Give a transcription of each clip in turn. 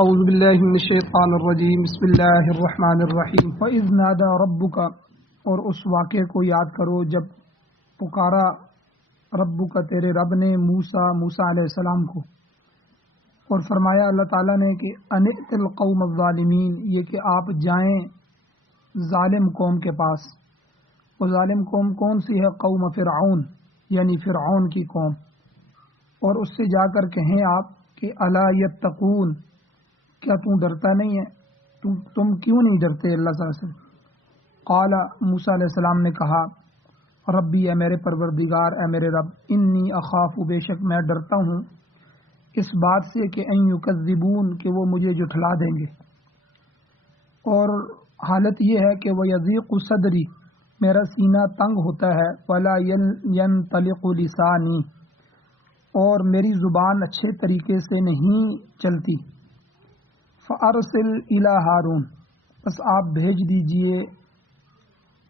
اعوذ باللہ من الشیطان الرجیم بسم اللہ الرحمن الرحیم وَإِذْ نَادَى رَبُّكَ، اور اس واقعے کو یاد کرو جب پکارا ربک تیرے رب نے موسیٰ علیہ السلام کو، اور فرمایا اللہ تعالیٰ نے کہ ان ائت القوم الظالمین، یہ کہ آپ جائیں ظالم قوم کے پاس۔ وہ ظالم قوم کون سی ہے؟ قوم فرعون، یعنی فرعون کی قوم، اور اس سے جا کر کہیں آپ کہ الا یتقون، کیا تم ڈرتا نہیں ہے؟ تم کیوں نہیں ڈرتے اللہ تعالیٰ سے؟ قال، موسیٰ علیہ السلام نے کہا ربی، اے میرے پروردگار، اے میرے رب، انی اخاف، بے شک میں ڈرتا ہوں اس بات سے کہ ان یکذبون، کہ وہ مجھے جھٹلا دیں گے، اور حالت یہ ہے کہ وہ یضیق صدری، میرا سینہ تنگ ہوتا ہے، ولا ینطلق لسانی، اور میری زبان اچھے طریقے سے نہیں چلتی۔ فارسل الی ہارون، بس آپ بھیج دیجئے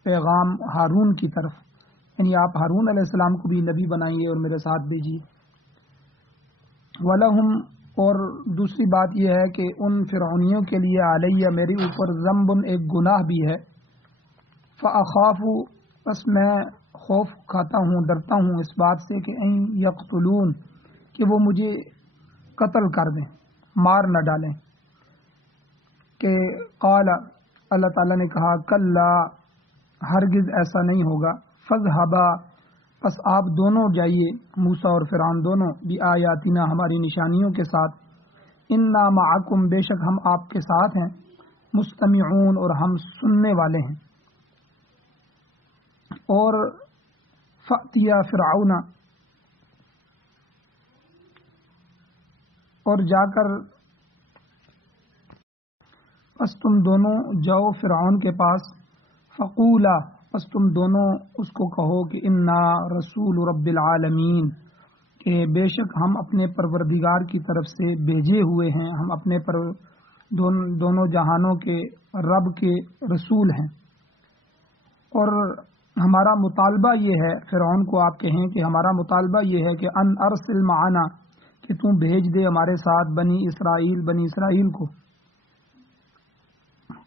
پیغام ہارون کی طرف، یعنی آپ ہارون علیہ السلام کو بھی نبی بنائیے اور میرے ساتھ بھیجیے۔ وَلَهُمْ، اور دوسری بات یہ ہے کہ ان فرعونیوں کے لیے علیہ، میرے اوپر، ذنب، ایک گناہ بھی ہے۔ فَأَخَافُ، بس میں خوف کھاتا ہوں، ڈرتا ہوں اس بات سے کہ ان یقتلون، کہ وہ مجھے قتل کر دیں، مار نہ ڈالیں۔ کہ قال، اللہ تعالیٰ نے کہا کلا، ہرگز ایسا نہیں ہوگا، فاذهبا، پس آپ دونوں جائیے، موسیٰ اور فرعون دونوں، بآیاتنا، ہماری نشانیوں کے ساتھ، انا معکم، بے شک ہم آپ کے ساتھ ہیں، مستمعون، اور ہم سننے والے ہیں۔ اور فأتیا فرعون، اور جا کر پس تم دونوں جاؤ فرعون کے پاس، فقولا، پس تم دونوں اس کو کہو کہ انا رسول رب العالمین، کہ بے شک ہم اپنے پروردگار کی طرف سے بھیجے ہوئے ہیں، ہم اپنے دونوں جہانوں کے رب کے رسول ہیں، اور ہمارا مطالبہ یہ ہے، فرعون کو آپ کہیں کہ ہمارا مطالبہ یہ ہے کہ ان ارسل معنا، کہ تم بھیج دے ہمارے ساتھ بنی اسرائیل کو۔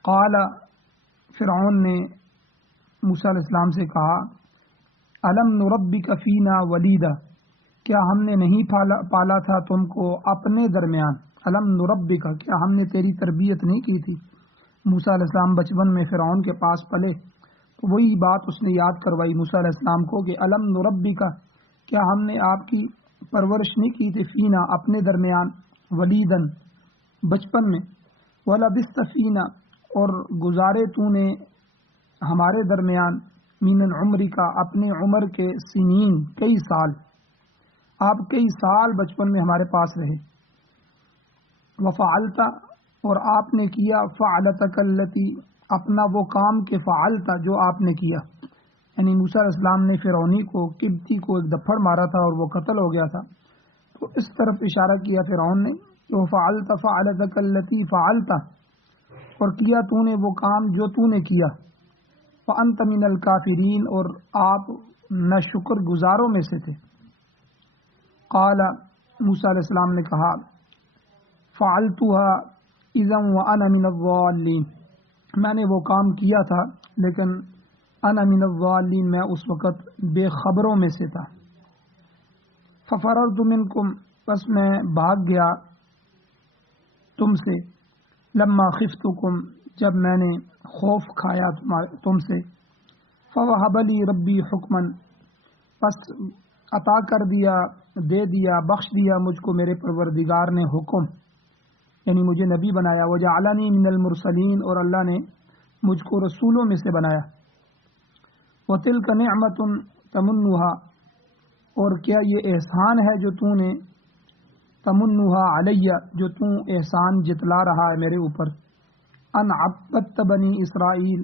قال، فرعون نے موسیٰ علیہ السلام سے کہا الم نربک فینا ولیدا، کیا ہم نے نہیں پالا تھا تم کو اپنے درمیان؟ الم نربک، کیا ہم نے تیری تربیت نہیں کی تھی؟ موسیٰ علیہ السلام بچپن میں فرعون کے پاس پلے، تو وہی بات اس نے یاد کروائی موسیٰ علیہ السلام کو کہ الم نربک، کیا ہم نے آپ کی پرورش نہیں کی تھی؟ فینا، اپنے درمیان، ولیدن، بچپن میں، ولبثت فینا، اور گزارے تو نے ہمارے درمیان، من عمری کا، اپنے عمر کے، سنین، کئی سال، آپ کئی سال بچپن میں ہمارے پاس رہے۔ وفعلت، اور آپ نے کیا، فعلتک التی، اپنا وہ کام کہ فعلت، جو آپ نے کیا، یعنی موسیٰ علیہ السلام نے فرعونی کو، قبطی کو ایک دپڑ مارا تھا اور وہ قتل ہو گیا تھا، تو اس طرف اشارہ کیا فرعون نے کہ وفعلت فعلتک التی فعلت، اور کیا تو نے وہ کام جو تو نے کیا، وانت من الکافرین، اور آپ نہ شکر گزاروں میں سے تھے۔ قال، موسیٰ علیہ السلام نے کہا فعلتها اذا وانا من الضالین، میں نے وہ کام کیا تھا لیکن انا من الضالین، میں اس وقت بے خبروں میں سے تھا۔ ففررت منکم، بس میں بھاگ گیا تم سے، لما خفتکم، جب میں نے خوف کھایا تم سے، فوہب لی ربی حکمن، پس عطا کر دیا، دے دیا، بخش دیا مجھ کو میرے پروردگار نے حکم، یعنی مجھے نبی بنایا، وجعلنی من المرسلین، اور اللہ نے مجھ کو رسولوں میں سے بنایا۔ وتلک نعمت تمنھا، اور کیا یہ احسان ہے جو تو نے، تمنھا علیہ، جو تو احسان جتلا رہا ہے میرے اوپر، ان عبدت بنی اسرائیل،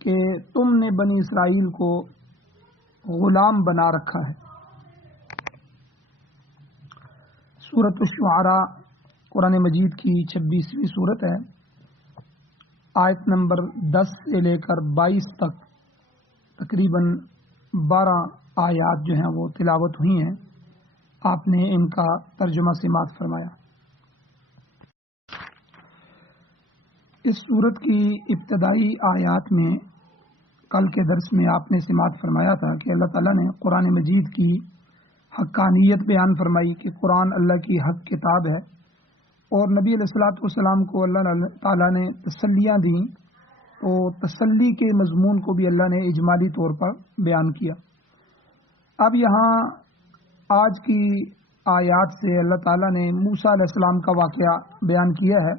کہ تم نے بنی اسرائیل کو غلام بنا رکھا ہے۔ سورۃ الشعراء قرآن مجید کی 26ویں سورت ہے، آیت نمبر 10 سے لے کر 22 تک تقریباً 12 آیات جو ہیں وہ تلاوت ہوئی ہیں، آپ نے ان کا ترجمہ سماعت فرمایا۔ اس صورت کی ابتدائی آیات میں کل کے درس میں آپ نے سماعت فرمایا تھا کہ اللہ تعالیٰ نے قرآن مجید کی حقانیت بیان فرمائی کہ قرآن اللہ کی حق کتاب ہے، اور نبی علیہ الصلوۃ والسلام کو اللہ تعالیٰ نے تسلیاں دیں، تو تسلی کے مضمون کو بھی اللہ نے اجمالی طور پر بیان کیا۔ اب یہاں آج کی آیات سے اللہ تعالیٰ نے موسیٰ علیہ السلام کا واقعہ بیان کیا ہے،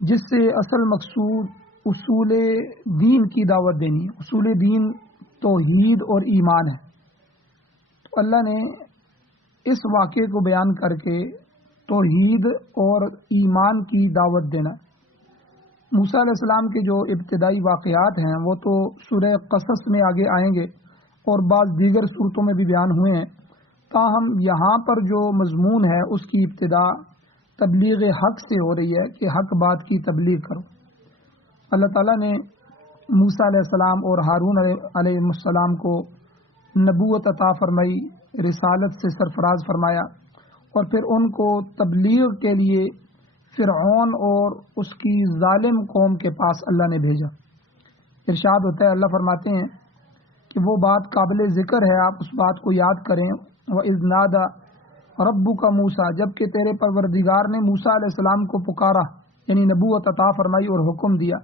جس سے اصل مقصود اصول دین کی دعوت دینی ہے۔ اصول دین توحید اور ایمان ہے، تو اللہ نے اس واقعے کو بیان کر کے توحید اور ایمان کی دعوت دینا ہے۔ موسیٰ علیہ السلام کے جو ابتدائی واقعات ہیں وہ تو سورہ قصص میں آگے آئیں گے اور بعض دیگر صورتوں میں بھی بیان ہوئے ہیں، تاہم یہاں پر جو مضمون ہے اس کی ابتدا تبلیغ حق سے ہو رہی ہے کہ حق بات کی تبلیغ کرو۔ اللہ تعالیٰ نے موسیٰ علیہ السلام اور ہارون علیہ السلام کو نبوت عطا فرمائی، رسالت سے سرفراز فرمایا، اور پھر ان کو تبلیغ کے لیے فرعون اور اس کی ظالم قوم کے پاس اللہ نے بھیجا۔ ارشاد ہوتا ہے، اللہ فرماتے ہیں کہ وہ بات قابل ذکر ہے، آپ اس بات کو یاد کریں۔ وَإِذْ نَادَى رَبُّكَ مُوسَىٰ، جب کہ تیرے پروردگار نے موسیٰ علیہ السلام کو پکارا، یعنی نبوت عطا فرمائی اور حکم دیا،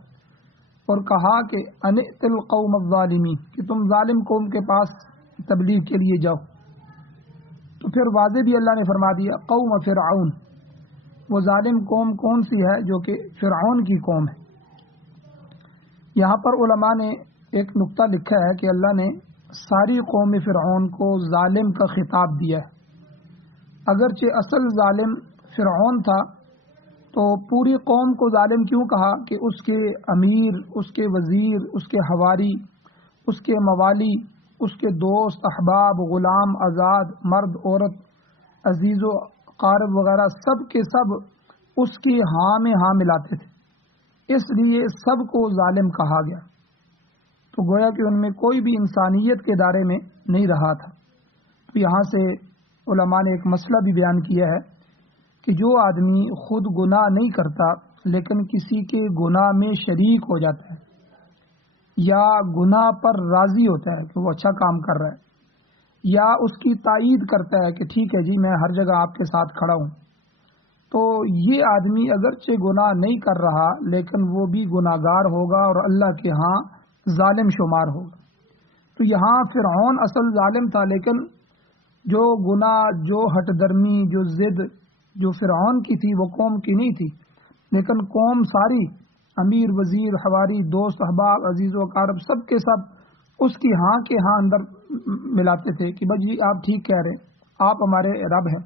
اور کہا کہ ان ائت القوم الظالمین، کہ تم ظالم قوم کے پاس تبلیغ کے لیے جاؤ۔ تو پھر واضح بھی اللہ نے فرما دیا قوم فرعون، وہ ظالم قوم کون سی ہے؟ جو کہ فرعون کی قوم ہے۔ یہاں پر علماء نے ایک نقطہ لکھا ہے کہ اللہ نے ساری قوم فرعون کو ظالم کا خطاب دیا ہے۔ اگرچہ اصل ظالم فرعون تھا، تو پوری قوم کو ظالم کیوں کہا؟ کہ اس کے امیر، اس کے وزیر، اس کے حواری، اس کے موالی، اس کے دوست، احباب، غلام، آزاد، مرد، عورت، عزیز و قارب وغیرہ سب کے سب اس کی ہاں میں ہاں ملاتے تھے، اس لیے سب کو ظالم کہا گیا۔ تو گویا کہ ان میں کوئی بھی انسانیت کے دائرے میں نہیں رہا تھا۔ تو یہاں سے علماء نے ایک مسئلہ بھی بیان کیا ہے کہ جو آدمی خود گناہ نہیں کرتا لیکن کسی کے گناہ میں شریک ہو جاتا ہے، یا گناہ پر راضی ہوتا ہے کہ وہ اچھا کام کر رہا ہے، یا اس کی تائید کرتا ہے کہ ٹھیک ہے جی میں ہر جگہ آپ کے ساتھ کھڑا ہوں، تو یہ آدمی اگرچہ گناہ نہیں کر رہا لیکن وہ بھی گناہگار ہوگا اور اللہ کے ہاں ظالم شمار ہوگا۔ تو یہاں فرعون اصل ظالم تھا، لیکن جو گناہ، جو ہٹ درمی، جو ضد جو فرعون کی تھی وہ قوم کی نہیں تھی، لیکن قوم ساری، امیر، وزیر، حواری، دوست، احباب، عزیز و اقارب، سب کے سب اس کی ہاں کے ہاں اندر ملاتے تھے کہ بھائی جی آپ ٹھیک کہہ رہے ہیں، آپ ہمارے رب ہیں،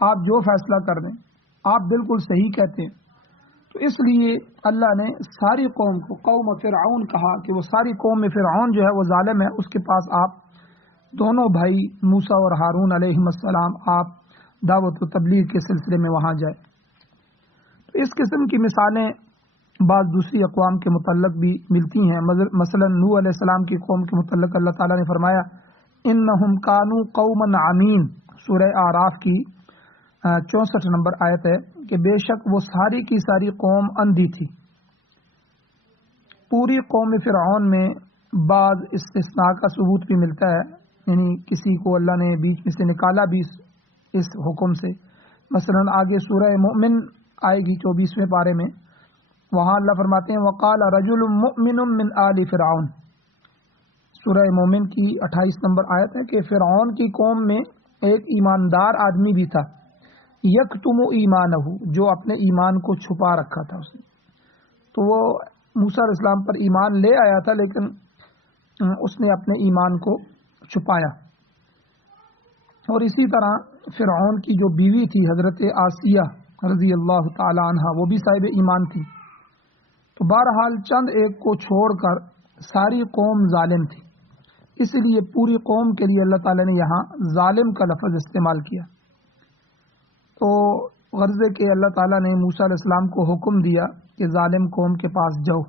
آپ جو فیصلہ کر رہے ہیں آپ بالکل صحیح کہتے ہیں۔ تو اس لیے اللہ نے ساری قوم کو قوم فرعون کہا کہ وہ ساری قوم میں فرعون جو ہے وہ ظالم ہے، اس کے پاس آپ دونوں بھائی موسیٰ اور ہارون علیہ السلام آپ دعوت و تبلیغ کے سلسلے میں وہاں جائے۔ تو اس قسم کی مثالیں بعض دوسری اقوام کے متعلق بھی ملتی ہیں۔ مثلا نوح علیہ السلام کی قوم کے متعلق اللہ تعالیٰ نے فرمایا انہم کانوا قوما عمین، سورہ اعراف کی 64 نمبر آیت ہے کہ بے شک وہ ساری کی ساری قوم اندھی تھی۔ پوری قوم فرعون میں بعض استثناء کا ثبوت بھی ملتا ہے، یعنی کسی کو اللہ نے بیچ میں سے نکالا بھی اس حکم سے۔ مثلا آگے سورہ مومن آئے گی 24ویں پارے میں، وہاں اللہ فرماتے ہیں وقال رجل مؤمن من آل فرعون، سورہ مومن کی 28 نمبر آیت ہے کہ فرعون کی قوم میں ایک ایماندار آدمی بھی تھا، یکتم ایمانہ، جو اپنے ایمان کو چھپا رکھا تھا اس نے۔ تو وہ موسیٰ علیہ السلام پر ایمان لے آیا تھا لیکن اس نے اپنے ایمان کو چھپایا۔ اور اسی طرح فرعون کی جو بیوی تھی حضرت آسیہ رضی اللہ تعالی عنہ، وہ بھی صاحب ایمان تھی۔ تو بہرحال چند ایک کو چھوڑ کر ساری قوم ظالم تھی، اس لیے پوری قوم کے لیے اللہ تعالی نے یہاں ظالم کا لفظ استعمال کیا۔ تو غرض کہ اللہ تعالیٰ نے موسیٰ علیہ السلام کو حکم دیا کہ ظالم قوم کے پاس جاؤ۔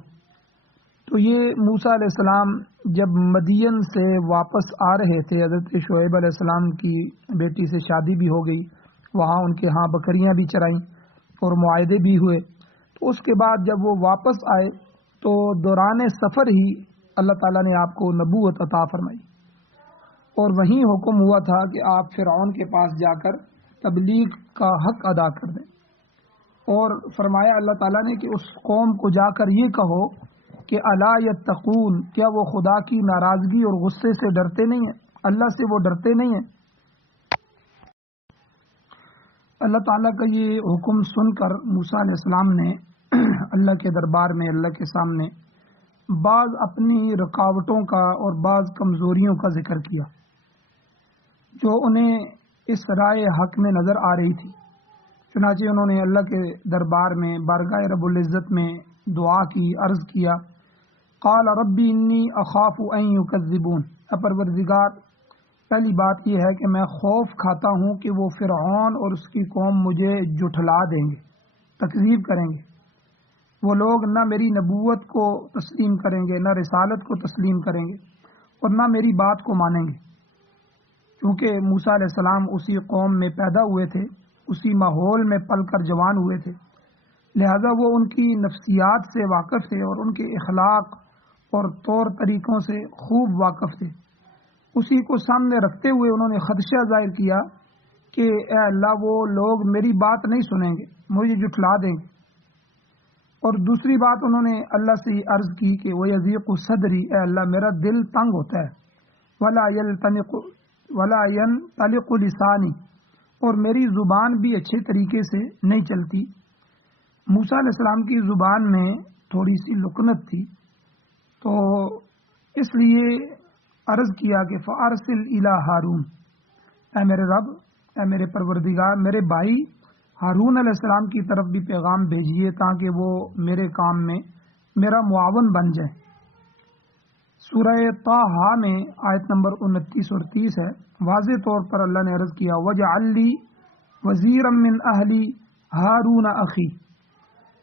تو یہ موسیٰ علیہ السلام جب مدین سے واپس آ رہے تھے، حضرت شعیب علیہ السلام کی بیٹی سے شادی بھی ہو گئی، وہاں ان کے ہاں بکریاں بھی چرائیں اور معاہدے بھی ہوئے، تو اس کے بعد جب وہ واپس آئے تو دوران سفر ہی اللہ تعالیٰ نے آپ کو نبوت عطا فرمائی، اور وہیں حکم ہوا تھا کہ آپ فرعون کے پاس جا کر تبلیغ کا حق ادا کر دیں، اور فرمایا اللہ تعالیٰ نے کہ اس قوم کو جا کر یہ کہو کہ الا یتقون، کیا وہ خدا کی ناراضگی اور غصے سے ڈرتے نہیں ہیں، اللہ سے وہ ڈرتے نہیں ہیں۔ اللہ تعالیٰ کا یہ حکم سن کر موسیٰ علیہ السلام نے اللہ کے دربار میں، اللہ کے سامنے بعض اپنی رکاوٹوں کا اور بعض کمزوریوں کا ذکر کیا جو انہیں اس رائے حق میں نظر آ رہی تھی۔ چنانچہ انہوں نے اللہ کے دربار میں بارگاہ رب العزت میں دعا کی، عرض کیا، قال ربی انی اخاف ان یکذبون، اے پروردگار، پہلی بات یہ ہے کہ میں خوف کھاتا ہوں کہ وہ فرعون اور اس کی قوم مجھے جھٹلا دیں گے، تکذیب کریں گے۔ وہ لوگ نہ میری نبوت کو تسلیم کریں گے، نہ رسالت کو تسلیم کریں گے، اور نہ میری بات کو مانیں گے، کیونکہ موسیٰ علیہ السلام اسی قوم میں پیدا ہوئے تھے، اسی ماحول میں پل کر جوان ہوئے تھے، لہذا وہ ان کی نفسیات سے واقف تھے اور ان کے اخلاق اور طور طریقوں سے خوب واقف تھے۔ اسی کو سامنے رکھتے ہوئے انہوں نے خدشہ ظاہر کیا کہ اے اللہ، وہ لوگ میری بات نہیں سنیں گے، مجھے جھٹلا دیں گے۔ اور دوسری بات انہوں نے اللہ سے یہ عرض کی کہ وَيَضِيقُ صَدْرِي، اے اللہ میرا دل تنگ ہوتا ہے، وَلَا يَنْطَلِقُ لِسَانِي، اور میری زبان بھی اچھے طریقے سے نہیں چلتی۔ موسیٰ علیہ السلام کی زبان میں تھوڑی سی لکنت تھی، تو اس لیے عرض کیا کہ فَأَرْسِلْ إِلَىٰ ہارون، اے میرے رب، اے میرے پروردگار، میرے بھائی ہارون علیہ السلام کی طرف بھی پیغام بھیجیے تاکہ وہ میرے کام میں میرا معاون بن جائے۔ سورہ طٰہٰ میں آیت نمبر 29 اور 30 ہے، واضح طور پر اللہ نے عرض کیا وَاجْعَل لِّي وَزِيرًا مِّنْ أَهْلِي هَارُونَ أَخِي،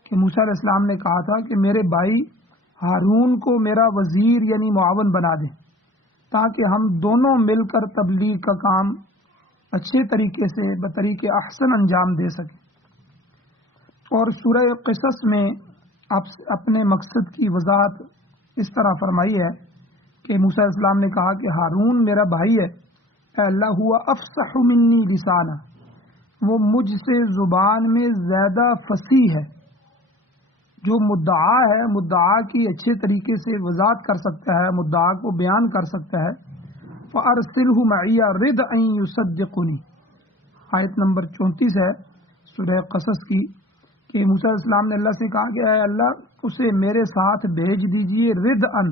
کہ موسیٰ علیہ السلام نے کہا تھا کہ میرے بھائی ہارون کو میرا وزیر یعنی معاون بنا دیں تاکہ ہم دونوں مل کر تبلیغ کا کام اچھے طریقے سے بطریق احسن انجام دے سکیں۔ اور سورہ قصص میں اپنے مقصد کی وضاحت اس طرح فرمائی ہے کہ موسیٰ علیہ السلام نے کہا کہ ہارون میرا بھائی ہے، اے اللہ ہوا افصح منی لسانا، وہ مجھ سے زبان میں زیادہ فصیح ہے، جو مدعا ہے مدعا کی اچھے طریقے سے وضاحت کر سکتا ہے، مدعا کو بیان کر سکتا ہے۔ فَأَرْسِلْهُ مَعِيَ رِدْءً يُصَدِّقُنِي، آیت نمبر 34 ہے سورہ قصص کی، کہ موسیٰ علیہ السلام نے اللہ سے کہا کہ اے اللہ اسے میرے ساتھ بھیج دیجئے رِدْءً،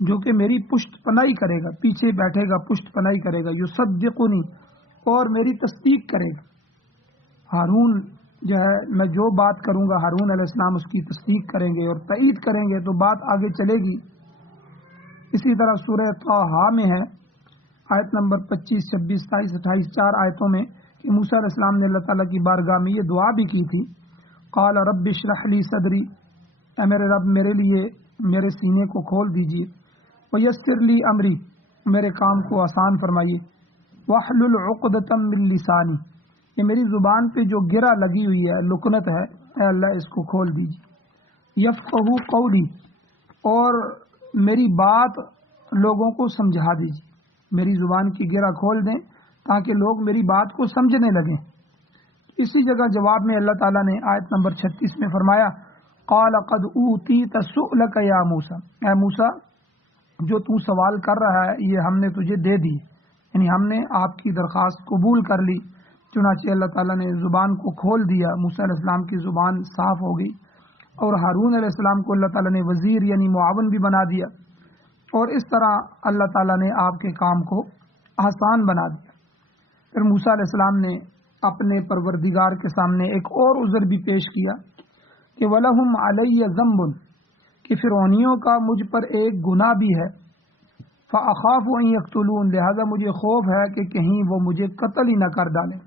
جو کہ میری پشت پناہی کرے گا، پیچھے بیٹھے گا، پشت پناہی کرے گا، یصدقنی، اور میری تصدیق کرے گا۔ ہارون جو ہے، میں جو بات کروں گا ہارون علیہ السلام اس کی تصدیق کریں گے اور تائید کریں گے تو بات آگے چلے گی۔ اسی طرح سورہ طٰہٰ میں ہے آیت نمبر 25، 26، 27، 28 4 آیتوں میں کہ موسیٰ علیہ السلام نے اللہ تعالیٰ کی بارگاہ میں یہ دعا بھی کی تھی، قال رب اشرح لی صدری، اے میرے رب میرے لیے میرے سینے کو کھول دیجیے، ویسر لی امری، میرے کام کو آسان فرمائیے، واحلل عقدۃ من لسانی، یہ میری زبان پہ جو گرہ لگی ہوئی ہے، لکنت ہے، اے اللہ اس کو کھول دیجیے، یفقہوا قولی، اور میری بات لوگوں کو سمجھا دیجیے، میری زبان کی گرہ کھول دیں تاکہ لوگ میری بات کو سمجھنے لگیں۔ اسی جگہ جواب میں اللہ تعالیٰ نے آیت نمبر 36 میں فرمایا قال قد اوتیت سؤلک یا موسیٰ، اے موسیٰ جو تو سوال کر رہا ہے یہ ہم نے تجھے دے دی، یعنی ہم نے آپ کی درخواست قبول کر لی۔ چنانچہ اللہ تعالیٰ نے زبان کو کھول دیا، موسیٰ علیہ السلام کی زبان صاف ہو گئی، اور ہارون علیہ السلام کو اللہ تعالیٰ نے وزیر یعنی معاون بھی بنا دیا، اور اس طرح اللہ تعالیٰ نے آپ کے کام کو آسان بنا دیا۔ پھر موسیٰ علیہ السلام نے اپنے پروردگار کے سامنے ایک اور عذر بھی پیش کیا کہ وَلَهُمْ عَلَيَّ ذَنْبٌ، کہ فرعونیوں کا مجھ پر ایک گناہ بھی ہے، فَأَخَافُ أَن يَقْتُلُونِ، لہذا مجھے خوف ہے کہ کہیں وہ مجھے قتل ہی نہ کر ڈالیں۔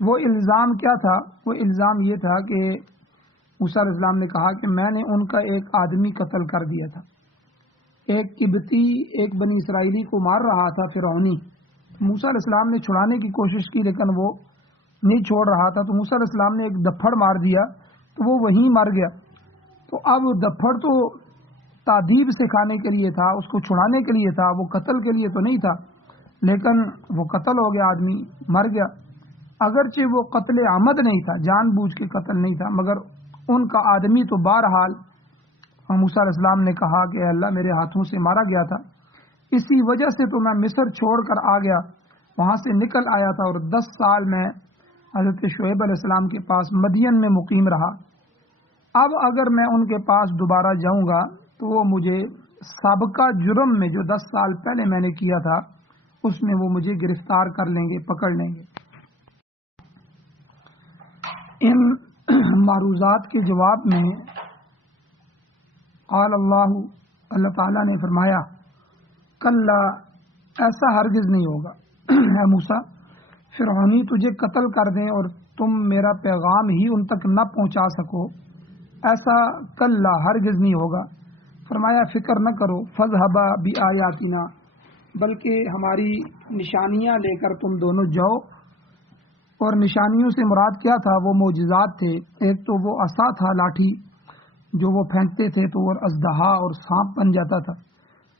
وہ الزام کیا تھا؟ وہ الزام یہ تھا کہ موسیٰ علیہ السلام نے کہا کہ میں نے ان کا ایک آدمی قتل کر دیا تھا، ایک قبطی ایک بنی اسرائیلی کو مار رہا تھا فرعونی، موسیٰ علیہ السلام نے چھڑانے کی کوشش کی لیکن وہ نہیں چھوڑ رہا تھا، تو موسیٰ علیہ السلام نے ایک دپڑ مار دیا تو وہ وہیں مر گیا. تو اب دفڑ تو تعذیب سکھانے کے لیے تھا، اس کو چھڑانے کے لیے تھا، وہ قتل کے لیے تو نہیں تھا. لیکن وہ قتل ہو گیا، آدمی مر گیا. اگرچہ وہ قتل عمد نہیں تھا، جان بوجھ کے قتل نہیں تھا، مگر ان کا آدمی تو بہرحال موسیٰ علیہ السلام نے کہا کہ اے اللہ میرے ہاتھوں سے مارا گیا تھا، اسی وجہ سے تو میں مصر چھوڑ کر آ گیا، وہاں سے نکل آیا تھا، اور 10 سال میں حضرت شعیب علیہ السلام کے پاس مدین میں مقیم رہا. اب اگر میں ان کے پاس دوبارہ جاؤں گا تو وہ مجھے سابقہ جرم میں جو 10 سال پہلے میں نے کیا تھا اس میں وہ مجھے گرفتار کر لیں گے، پکڑ لیں گے. ان معروضات کے جواب میں قال اللہ تعالیٰ نے فرمایا کلا، ایسا ہرگز نہیں ہوگا اے موسیٰ فرعونی تجھے قتل کر دیں اور تم میرا پیغام ہی ان تک نہ پہنچا سکو، ایسا کلا ہرگز نہیں ہوگا. فرمایا فکر نہ کرو، فاذهبا بآیاتنا، بلکہ ہماری نشانیاں لے کر تم دونوں جاؤ. اور نشانیوں سے مراد کیا تھا؟ وہ معجزات تھے. ایک تو وہ عصا تھا، لاٹھی جو وہ پھینکتے تھے تو وہ اژدہا اور سانپ بن جاتا تھا،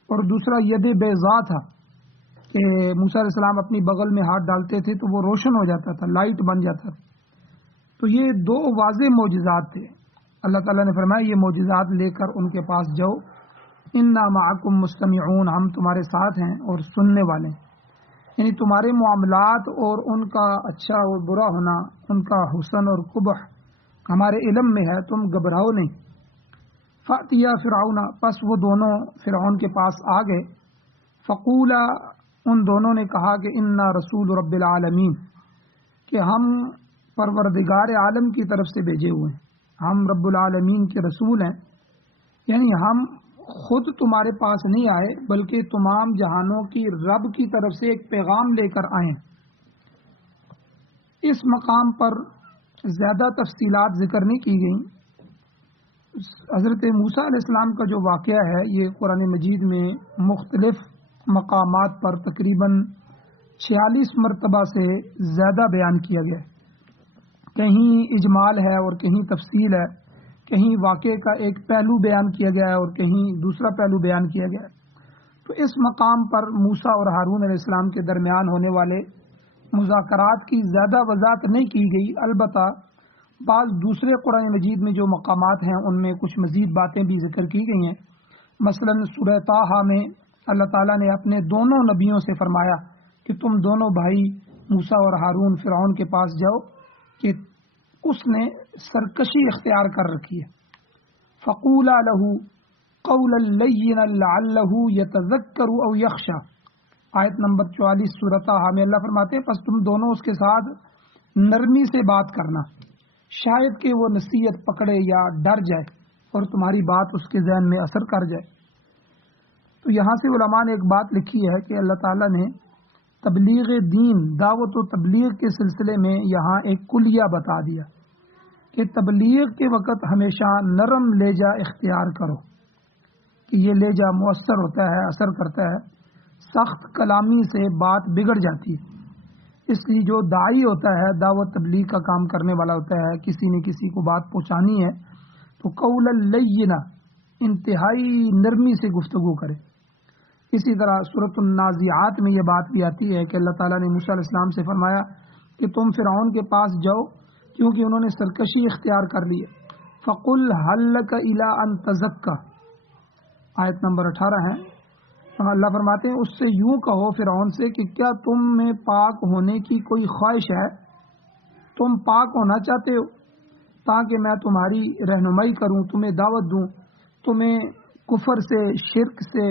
اور دوسرا ید بیضاء تھا کہ موسیٰ علیہ السلام اپنی بغل میں ہاتھ ڈالتے تھے تو وہ روشن ہو جاتا تھا، لائٹ بن جاتا تھا. تو یہ 2 واضح معجزات تھے. اللہ تعالیٰ نے فرمایا یہ معجزات لے کر ان کے پاس جاؤ. انا معکم مستمعون، ہم تمہارے ساتھ ہیں اور سننے والے ہیں. یعنی تمہارے معاملات اور ان کا اچھا اور برا ہونا، ان کا حسن اور قبح ہمارے علم میں ہے، تم گھبراؤ نہیں. فاتیا فرعون، پس وہ دونوں فرعون کے پاس آ گئے. فقولا، ان دونوں نے کہا کہ انا رسول رب العالمین، کہ ہم پروردگار عالم کی طرف سے بھیجے ہوئے ہیں، ہم رب العالمین کے رسول ہیں. یعنی ہم خود تمہارے پاس نہیں آئے بلکہ تمام جہانوں کی رب کی طرف سے ایک پیغام لے کر آئے. اس مقام پر زیادہ تفصیلات ذکر نہیں کی گئیں. حضرت موسیٰ علیہ السلام کا جو واقعہ ہے یہ قرآن مجید میں مختلف مقامات پر تقریباً 46 مرتبہ سے زیادہ بیان کیا گیا ہے. کہیں اجمال ہے اور کہیں تفصیل ہے، کہیں واقعے کا ایک پہلو بیان کیا گیا ہے اور کہیں دوسرا پہلو بیان کیا گیا ہے. تو اس مقام پر موسیٰ اور ہارون علیہ السلام کے درمیان ہونے والے مذاکرات کی زیادہ وضاحت نہیں کی گئی. البتہ بعض دوسرے قرآن مجید میں جو مقامات ہیں ان میں کچھ مزید باتیں بھی ذکر کی گئی ہیں. مثلا سورہ طٰہٰ میں اللہ تعالیٰ نے اپنے دونوں نبیوں سے فرمایا کہ تم دونوں بھائی موسیٰ اور ہارون فرعون کے پاس جاؤ کہ اس نے سرکشی اختیار کر رکھی ہے. فقولا لہ قولا لینا لعلہ یتذکر او یخشی، آیت نمبر 44 سورۃ طٰہٰ میں اللہ فرماتے ہیں پس تم دونوں اس کے ساتھ نرمی سے بات کرنا، شاید کہ وہ نصیحت پکڑے یا ڈر جائے اور تمہاری بات اس کے ذہن میں اثر کر جائے. تو یہاں سے علماء نے ایک بات لکھی ہے کہ اللہ تعالیٰ نے تبلیغ دین، دعوت و تبلیغ کے سلسلے میں یہاں ایک کلیہ بتا دیا کہ تبلیغ کے وقت ہمیشہ نرم لہجہ اختیار کرو کہ یہ لہجہ مؤثر ہوتا ہے، اثر کرتا ہے. سخت کلامی سے بات بگڑ جاتی ہے. اس لیے جو داعی ہوتا ہے، دعوت تبلیغ کا کام کرنے والا ہوتا ہے، کسی نے کسی کو بات پہنچانی ہے تو قول لینا، انتہائی نرمی سے گفتگو کرے. اسی طرح سورۃ النازعات میں یہ بات بھی آتی ہے کہ اللہ تعالیٰ نے موسیٰ علیہ السلام سے فرمایا کہ تم فرعون کے پاس جاؤ کیونکہ انہوں نے سرکشی اختیار کر لی ہے. فقل هل لك الى ان تزکا، آیت نمبر 18 ہے. اللہ فرماتے ہیں اس سے یوں کہو فرعون سے کہ کیا تم میں پاک ہونے کی کوئی خواہش ہے، تم پاک ہونا چاہتے ہو تاکہ میں تمہاری رہنمائی کروں، تمہیں دعوت دوں، تمہیں کفر سے، شرک سے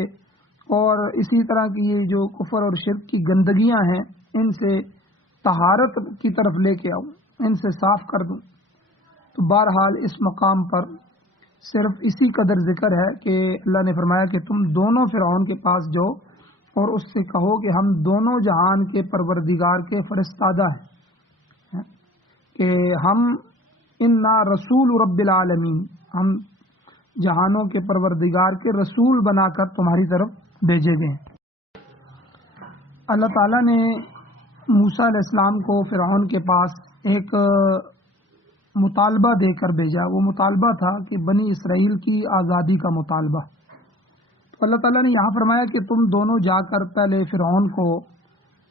اور اسی طرح کی یہ جو کفر اور شرک کی گندگیاں ہیں ان سے طہارت کی طرف لے کے آؤں، ان سے صاف کر دوں. تو بہرحال اس مقام پر صرف اسی قدر ذکر ہے کہ اللہ نے فرمایا کہ تم دونوں فرعون کے پاس جاؤ اور اس سے کہو کہ ہم دونوں جہان کے پروردگار کے فرستادہ ہیں، کہ ہم انا رسول رب العالمین، ہم جہانوں کے پروردگار کے رسول بنا کر تمہاری طرف بھیجے گئے. اللہ تعالیٰ نے موسیٰ علیہ السلام کو فرعون کے پاس ایک مطالبہ دے کر بھیجا، وہ مطالبہ تھا کہ بنی اسرائیل کی آزادی کا مطالبہ۔ تو اللہ تعالیٰ نے یہاں فرمایا کہ تم دونوں جا کر پہلے فرعون کو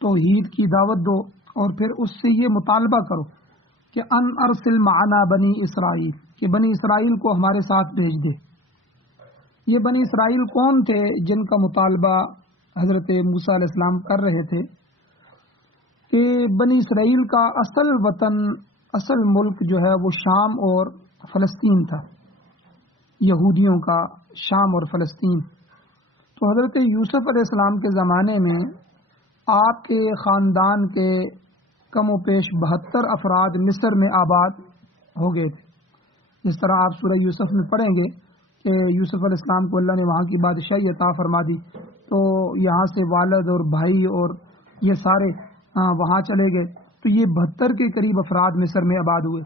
توحید کی دعوت دو اور پھر اس سے یہ مطالبہ کرو کہ ان ارسل معنا بنی اسرائیل، کہ بنی اسرائیل کو ہمارے ساتھ بھیج دے۔ یہ بنی اسرائیل کون تھے جن کا مطالبہ حضرت موسیٰ علیہ السلام کر رہے تھے؟ کہ بنی اسرائیل کا اصل وطن، اصل ملک جو ہے وہ شام اور فلسطین تھا، یہودیوں کا شام اور فلسطین۔ تو حضرت یوسف علیہ السلام کے زمانے میں آپ کے خاندان کے کم و پیش 72 افراد مصر میں آباد ہو گئے تھے۔ جس طرح آپ سورہ یوسف میں پڑھیں گے کہ یوسف علیہ السلام کو اللہ نے وہاں کی بادشاہی عطا فرما دی، تو یہاں سے والد اور بھائی اور یہ سارے وہاں چلے گئے، تو یہ 72 کے قریب افراد مصر میں آباد ہوئے۔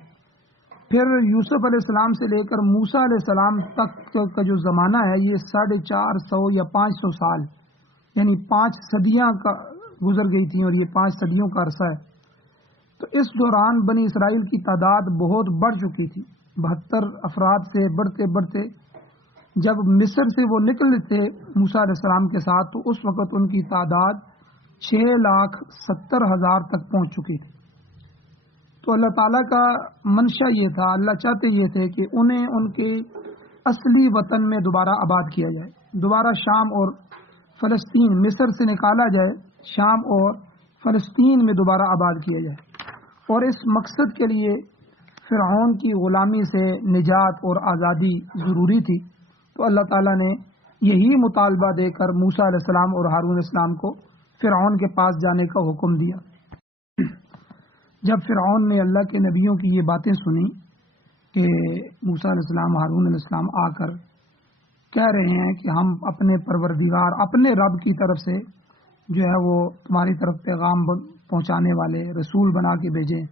پھر یوسف علیہ السلام سے لے کر موسیٰ علیہ السلام تک کا جو زمانہ ہے یہ 450 یا 500 سال، یعنی 5 صدیاں کا گزر گئی تھیں، اور یہ 5 صدیوں کا عرصہ ہے۔ تو اس دوران بنی اسرائیل کی تعداد بہت بڑھ چکی تھی، 72 افراد سے بڑھتے بڑھتے جب مصر سے وہ نکلے تھے موسیٰ علیہ السلام کے ساتھ، تو اس وقت ان کی تعداد 6,70,000 تک پہنچ چکی تھی۔ تو اللہ تعالیٰ کا منشا یہ تھا، اللہ چاہتے یہ تھے کہ انہیں ان کے اصلی وطن میں دوبارہ آباد کیا جائے، دوبارہ شام اور فلسطین، مصر سے نکالا جائے، شام اور فلسطین میں دوبارہ آباد کیا جائے۔ اور اس مقصد کے لیے فرعون کی غلامی سے نجات اور آزادی ضروری تھی۔ تو اللہ تعالیٰ نے یہی مطالبہ دے کر موسیٰ علیہ السلام اور ہارون علیہ السلام کو فرعون کے پاس جانے کا حکم دیا۔ جب فرعون نے اللہ کے نبیوں کی یہ باتیں سنی کہ موسیٰ علیہ السلام، ہارون علیہ السلام آ کر کہہ رہے ہیں کہ ہم اپنے پروردگار، اپنے رب کی طرف سے جو ہے وہ تمہاری طرف پیغام پہنچانے والے رسول بنا کے بھیجیں،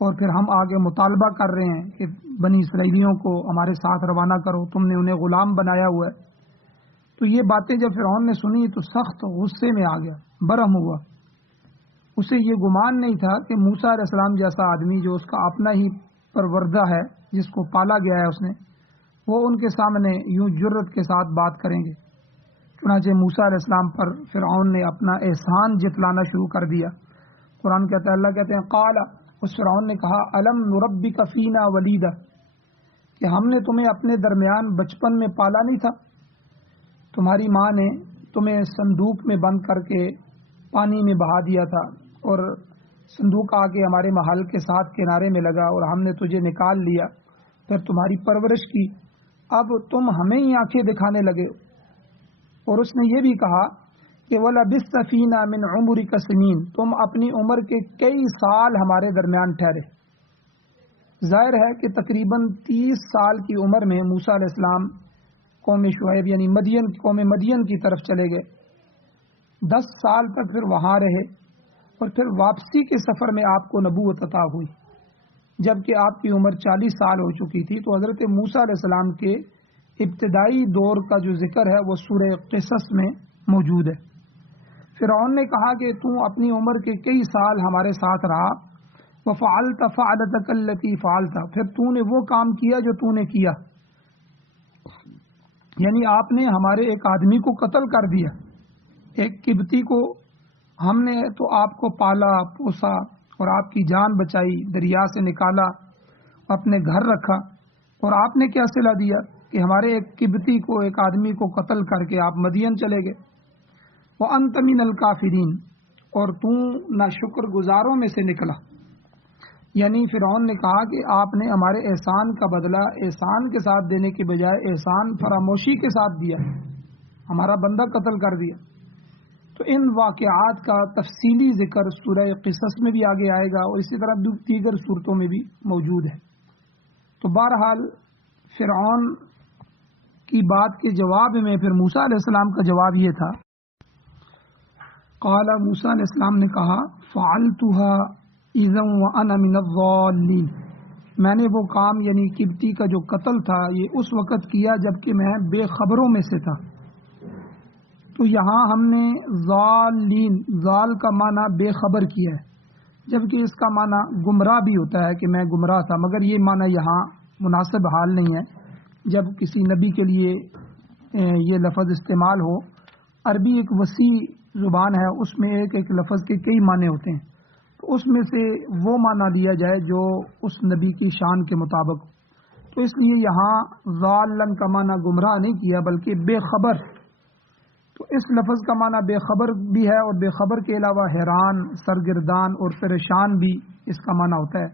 اور پھر ہم آگے مطالبہ کر رہے ہیں کہ بنی اسرائیلیوں کو ہمارے ساتھ روانہ کرو، تم نے انہیں غلام بنایا ہوا ہے۔ تو یہ باتیں جب فرعون نے سنی تو سخت غصے میں آ گیا، برہم ہوا۔ اسے یہ گمان نہیں تھا کہ موسیٰ علیہ السلام جیسا آدمی جو اس کا اپنا ہی پروردہ ہے، جس کو پالا گیا ہے اس نے، وہ ان کے سامنے یوں جرت کے ساتھ بات کریں گے۔ چنانچہ موسیٰ علیہ السلام پر فرعون نے اپنا احسان جتلانا شروع کر دیا۔ قرآن کہتا ہے، اللہ کہتے ہیں قال، اس فرعون نے کہا الم نربک فینا ولیدا، کہ ہم نے تمہیں اپنے درمیان بچپن میں پالا نہیں تھا؟ تمہاری ماں نے تمہیں صندوق میں بند کر کے پانی میں بہا دیا تھا، اور صندوق آ کے ہمارے محل کے ساتھ کنارے میں لگا، اور ہم نے تجھے نکال لیا، پھر تمہاری پرورش کی، اب تم ہمیں ہی آنکھیں دکھانے لگے۔ اور اس نے یہ بھی کہا کہ وَلَبِثْتَ فِينَا مِنْ عُمُرِكَ سِنِينَ، تم اپنی عمر کے کئی سال ہمارے درمیان ٹھہرے۔ ظاہر ہے کہ تقریباً 30 سال کی عمر میں موسیٰ علیہ السلام قوم شعیب یعنی قوم مدین کی طرف چلے گئے، 10 سال تک پھر وہاں رہے، اور پھر واپسی کے سفر میں آپ کو نبوت عطا ہوئی۔ جبکہ آپ کی عمر 40 سال ہو چکی تھی، تو حضرت موسیٰ علیہ السلام کے ابتدائی دور کا جو ذکر ہے وہ سورہ قصص میں موجود ہے۔ فرعون نے کہا کہ تو اپنی عمر کے کئی سال ہمارے ساتھ رہا، وَفَعَلْتَ فَعْلَتَكَ الَّتِي فَعَلْتَ، پھر تو نے وہ کام کیا جو تو نے کیا، یعنی آپ نے ہمارے ایک آدمی کو قتل کر دیا، ایک قبطی کو۔ ہم نے تو آپ کو پالا پوسا اور آپ کی جان بچائی، دریا سے نکالا، اپنے گھر رکھا، اور آپ نے کیا صلہ دیا کہ ہمارے ایک قبطی کو، ایک آدمی کو قتل کر کے آپ مدین چلے گئے۔ وَأَنْتَ مِنَ الْكَافِرِينَ، اور تو ناشکر گزاروں میں سے نکلا۔ یعنی فرعون نے کہا کہ آپ نے ہمارے احسان کا بدلہ احسان کے ساتھ دینے کے بجائے احسان فراموشی کے ساتھ دیا، ہمارا بندہ قتل کر دیا۔ تو ان واقعات کا تفصیلی ذکر سورہ قصص میں بھی آگے آئے گا، اور اسی طرح دیگر صورتوں میں بھی موجود ہے۔ تو بہرحال فرعون کی بات کے جواب میں پھر موسیٰ علیہ السلام کا جواب یہ تھا، قال، موسیٰ علیہ السلام نے کہا، فعلتها اذا وانا من الضالین، میں نے وہ کام یعنی قبطی کا جو قتل تھا یہ اس وقت کیا جبکہ میں بے خبروں میں سے تھا۔ تو یہاں ہم نے ضالین، ضال کا معنی بے خبر کیا ہے، جبکہ اس کا معنی گمراہ بھی ہوتا ہے کہ میں گمراہ تھا، مگر یہ معنی یہاں مناسب حال نہیں ہے جب کسی نبی کے لیے یہ لفظ استعمال ہو۔ عربی ایک وسیع زبان ہے، اس میں ایک ایک لفظ کے کئی معنی ہوتے ہیں، تو اس میں سے وہ معنی لیا جائے جو اس نبی کی شان کے مطابق، تو اس لیے یہاں ضالن کا معنی گمراہ نہیں کیا بلکہ بے خبر۔ تو اس لفظ کا معنی بے خبر بھی ہے، اور بے خبر کے علاوہ حیران، سرگردان اور پریشان بھی اس کا معنی ہوتا ہے۔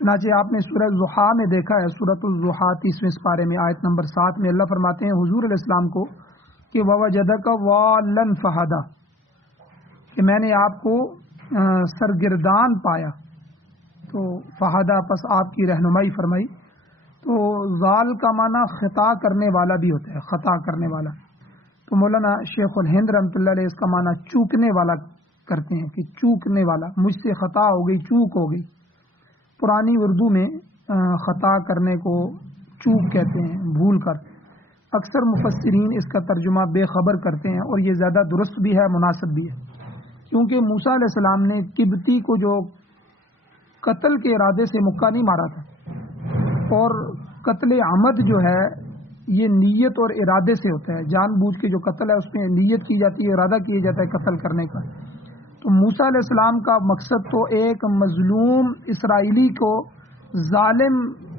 چنانچہ آپ نے سورہ ضحیٰ میں دیکھا ہے، سورۃ الضحیٰ 30ویں پارے میں آیت نمبر 7 میں اللہ فرماتے ہیں حضور علیہ السلام کو کہ وَوَجَدَكَ ضَالًّا فَهَدَىٰ، کہ میں نے آپ کو سرگردان پایا، تو فہدا پس آپ کی رہنمائی فرمائی۔ تو ضال کا معنی خطا کرنے والا بھی ہوتا ہے، خطا کرنے والا۔ تو مولانا شیخ الہند رحمۃ اللہ علیہ اس کا معنی چوکنے والا کرتے ہیں کہ چوکنے والا، مجھ سے خطا ہو گئی، چوک ہو گئی۔ پرانی اردو میں خطا کرنے کو چوک کہتے ہیں، بھول کر۔ اکثر مفسرین اس کا ترجمہ بے خبر کرتے ہیں، اور یہ زیادہ درست بھی ہے، مناسب بھی ہے، کیونکہ موسیٰ علیہ السلام نے قبطی کو جو قتل کے ارادے سے مکہ نہیں مارا تھا، اور قتل عمد جو ہے یہ نیت اور ارادے سے ہوتا ہے، جان بوجھ کے جو قتل ہے اس میں نیت کی جاتی ہے، ارادہ کیا جاتا ہے قتل کرنے کا۔ تو موسیٰ علیہ السلام کا مقصد تو ایک مظلوم اسرائیلی کو ظالم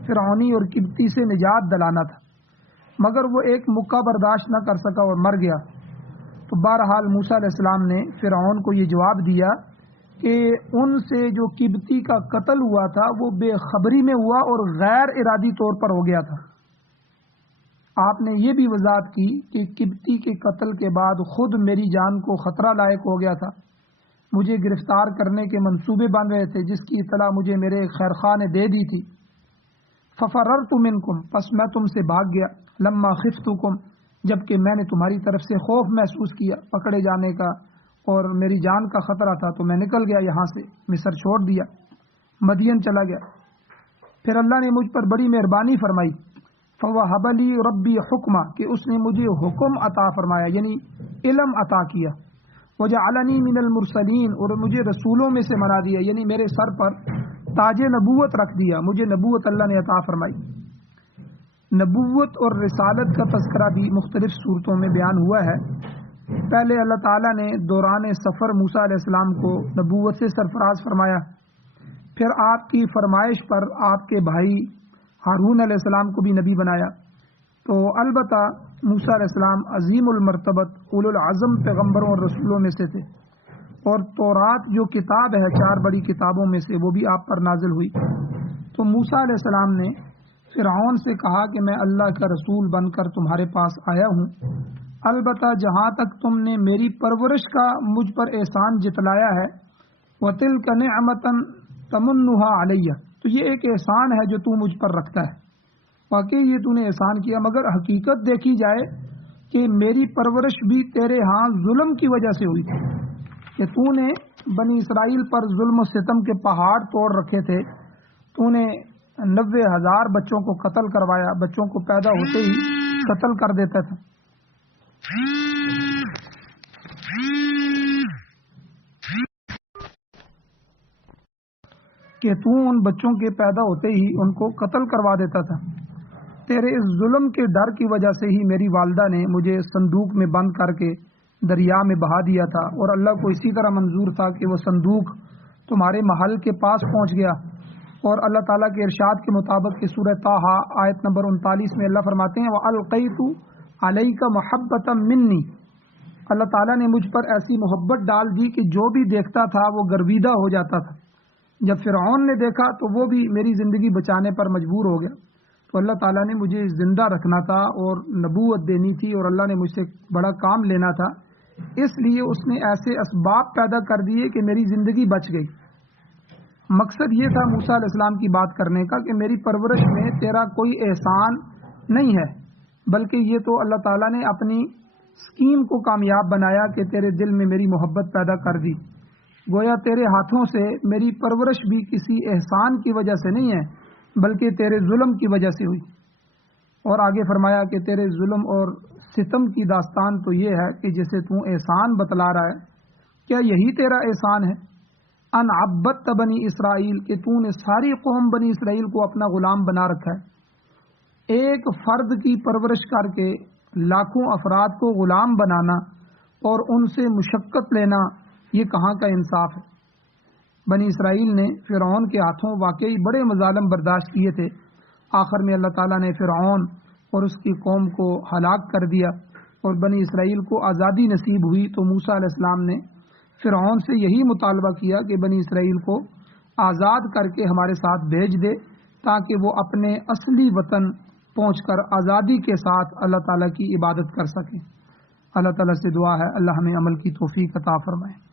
فرعونی اور قبطی سے نجات دلانا تھا، مگر وہ ایک مکہ برداشت نہ کر سکا اور مر گیا۔ تو بہرحال موسیٰ علیہ السلام نے فرعون کو یہ جواب دیا کہ ان سے جو قبطی کا قتل ہوا تھا وہ بے خبری میں ہوا اور غیر ارادی طور پر ہو گیا تھا۔ آپ نے یہ بھی وضاحت کی کہ قبطی کے قتل کے بعد خود میری جان کو خطرہ لاحق ہو گیا تھا، مجھے گرفتار کرنے کے منصوبے بن رہے تھے، جس کی اطلاع مجھے میرے خیرخواہ نے دے دی تھی۔ ففررت منکم، پس میں تم سے بھاگ گیا، لما خفتکم، جبکہ میں نے تمہاری طرف سے خوف محسوس کیا پکڑے جانے کا، اور میری جان کا خطرہ تھا، تو میں نکل گیا یہاں سے، مصر چھوڑ دیا، مدین چلا گیا۔ پھر اللہ نے مجھ پر بڑی مہربانی فرمائی، فوہب لی ربی حکما، کہ اس نے مجھے حکم عطا فرمایا، یعنی علم عطا کیا، وجعلنی من المرسلین، اور مجھے رسولوں میں سے بنا دیا، یعنی میرے سر پر تاج نبوت رکھ دیا، مجھے نبوت اللہ نے عطا فرمائی۔ نبوت اور رسالت کا تذکرہ بھی مختلف صورتوں میں بیان ہوا ہے۔ پہلے اللہ تعالیٰ نے دوران سفر موسیٰ علیہ السلام کو نبوت سے سرفراز فرمایا، پھر آپ کی فرمائش پر آپ کے بھائی ہارون علیہ السلام کو بھی نبی بنایا۔ تو البتہ موسیٰ علیہ السلام عظیم المرتبت اولو العزم پیغمبروں اور رسولوں میں سے تھے، اور تورات جو کتاب ہے 4 بڑی کتابوں میں سے، وہ بھی آپ پر نازل ہوئی۔ تو موسیٰ علیہ السلام نے فرعون سے کہا کہ میں اللہ کا رسول بن کر تمہارے پاس آیا ہوں، البتہ جہاں تک تم نے میری پرورش کا مجھ پر احسان جتلایا ہے، وَتِلْكَ نِعْمَةً تَمُنُّهَا عَلَيَّ، تو یہ ایک احسان ہے جو تو مجھ پر رکھتا ہے، واقعی یہ تو نے احسان کیا، مگر حقیقت دیکھی جائے کہ میری پرورش بھی تیرے ہاں ظلم کی وجہ سے ہوئی تھی، کہ تو نے بنی اسرائیل پر ظلم و ستم کے پہاڑ توڑ رکھے تھے، تو نے 90,000 بچوں کو قتل کروایا، بچوں کو پیدا ہوتے ہی قتل کر دیتا تھا۔ کہ تو ان بچوں کے پیدا ہوتے ہی ان کو قتل کروا دیتا تھا۔ تیرے اس ظلم کے ڈر کی وجہ سے ہی میری والدہ نے مجھے صندوق میں بند کر کے دریا میں بہا دیا تھا، اور اللہ کو اسی طرح منظور تھا کہ وہ صندوق تمہارے محل کے پاس پہنچ گیا۔ اور اللہ تعالیٰ کے ارشاد کے مطابق کہ سورہ طٰہٰ آیت نمبر 39 میں اللہ فرماتے ہیں وَأَلْقَيْتُ عَلَيْكَ مَحَبَّةً مِّنِّي، اللہ تعالیٰ نے مجھ پر ایسی محبت ڈال دی کہ جو بھی دیکھتا تھا وہ گرویدہ ہو جاتا تھا۔ جب فرعون نے دیکھا تو وہ بھی میری زندگی بچانے پر مجبور ہو گیا۔ تو اللہ تعالیٰ نے مجھے زندہ رکھنا تھا اور نبوت دینی تھی، اور اللہ نے مجھ سے بڑا کام لینا تھا، اس لیے اس نے ایسے اسباب پیدا کر دیے کہ میری زندگی بچ گئی۔ مقصد یہ تھا موسیٰ علیہ السلام کی بات کرنے کا کہ میری پرورش میں تیرا کوئی احسان نہیں ہے، بلکہ یہ تو اللہ تعالیٰ نے اپنی اسکیم کو کامیاب بنایا کہ تیرے دل میں میری محبت پیدا کر دی۔ گویا تیرے ہاتھوں سے میری پرورش بھی کسی احسان کی وجہ سے نہیں ہے، بلکہ تیرے ظلم کی وجہ سے ہوئی۔ اور آگے فرمایا کہ تیرے ظلم اور ستم کی داستان تو یہ ہے کہ جسے تو احسان بتلا رہا ہے، کیا یہی تیرا احسان ہے؟ ان عبدت بنی اسرائیل کہ تو نے ساری قوم بنی اسرائیل کو اپنا غلام بنا رکھا ہے۔ ایک فرد کی پرورش کر کے لاکھوں افراد کو غلام بنانا اور ان سے مشقت لینا، یہ کہاں کا انصاف ہے؟ بنی اسرائیل نے فرعون کے ہاتھوں واقعی بڑے مظالم برداشت کیے تھے۔ آخر میں اللہ تعالیٰ نے فرعون اور اس کی قوم کو ہلاک کر دیا اور بنی اسرائیل کو آزادی نصیب ہوئی، تو موسیٰ علیہ السلام نے فرعون سے یہی مطالبہ کیا کہ بنی اسرائیل کو آزاد کر کے ہمارے ساتھ بھیج دے تاکہ وہ اپنے اصلی وطن پہنچ کر آزادی کے ساتھ اللہ تعالیٰ کی عبادت کر سکیں۔ اللہ تعالیٰ سے دعا ہے اللہ ہمیں عمل کی توفیق عطا فرمائے۔